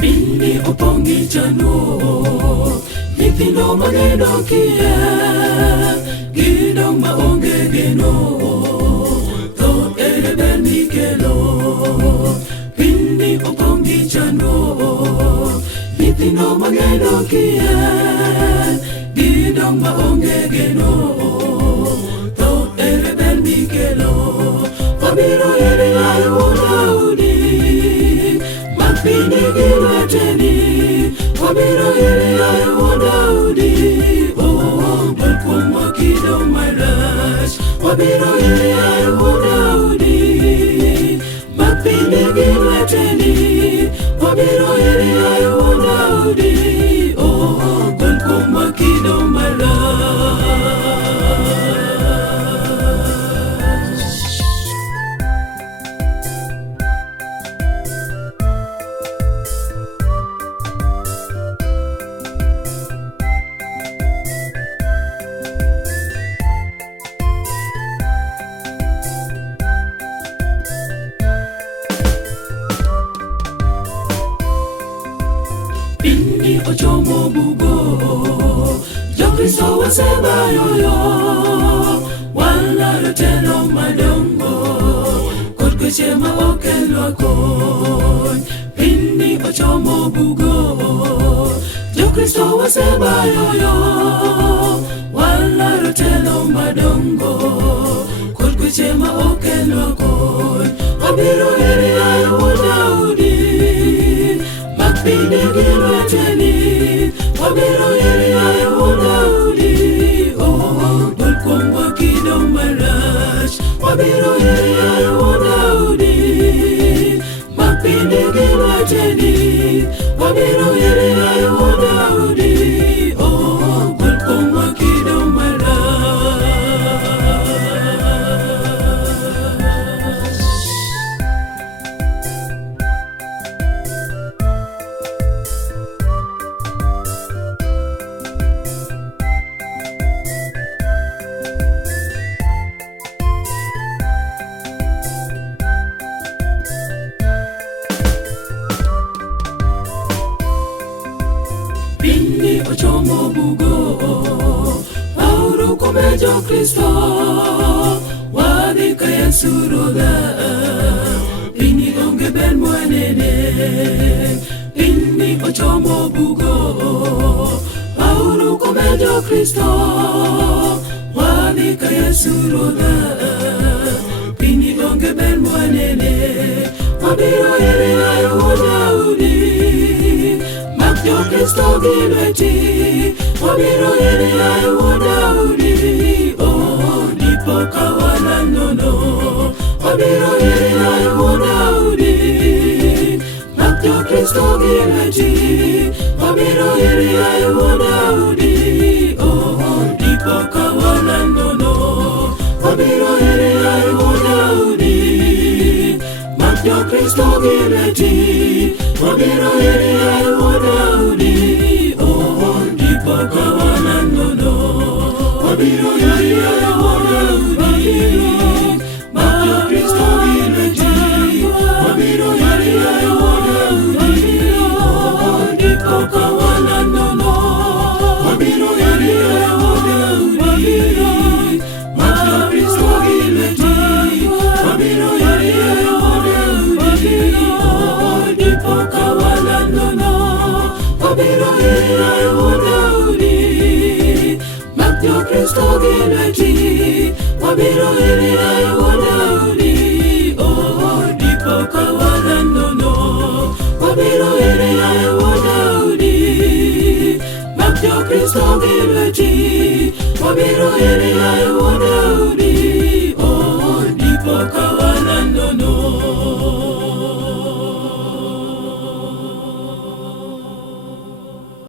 Pini opongi chano, nyithindo maneno kia, gidong maonge geno, tho ere ber mikelo. Pini opongi chano, nyithindo maneno kia, gidong maonge geno, tho ere ber mikelo. Wabiro ere ayo Daudi, Pini gilateni, wabiro ere ayo Daudi. Oh, balpon wakido maras, wabiro ere ayo Daudi. Mapini gilateni, wabiro ere ayo Daudi. Oh, balpon wakido maras. Pini ochomo bugo, Jokristo waseba yoyo, wala rotelo madongo, kotke chema okelo kon. Pini ochomo bugo, Jokristo waseba yoyo, wala rotelo madongo, kotke chema okelo kon. Wabiro ere ayo Daudi, Pini gilateni, wabiro ere ayo Daudi. Oh, balpon wakido maras, wabiro ere ayo Daudi. Mapini gilateni, wabiro ere ayo Daudi. Oh, balpon wakido maras. Pini ochomo bugo, Paulo come Jokristo, wadhi ka Yesu rodha. Pini onge ber mwanene, pini ochomo bugo, Paulo come Jokristo, wadhi ka Yesu rodha. Pini onge ber mwanene, wabiro ere ayo Daudi. Jokristo gilweti, wabiro ere ayo Daudi. Oh, dipo kawana nono, wabiro ere ayo Daudi. Jokristo gilweti, wabiro ere ayo Daudi. Oh, dipo kawana nono, wabiro ere ayo Daudi. Jokristo gilweti, wabiro ere ayo Daudi. Oh, dipo kawana nono, wabiro ere ayo Daudi. Jokristo gilweti, wabiro ere ayo Daudi. Oh, dipo kawana nono, wabiro ere ayo Daudi. Jokristo gilweti, wabiro ere ayo Daudi. Oh, dipo kawana nono, wabiro ere ayo Daudi. Jokristo gilweti, wabiro ere ayo Daudi. Oh, dipo kawana nono, wabiro ere ayo Daudi. Jokristo gilweti, wabiro ere ayo Daudi. Oh, dipo kawana nono.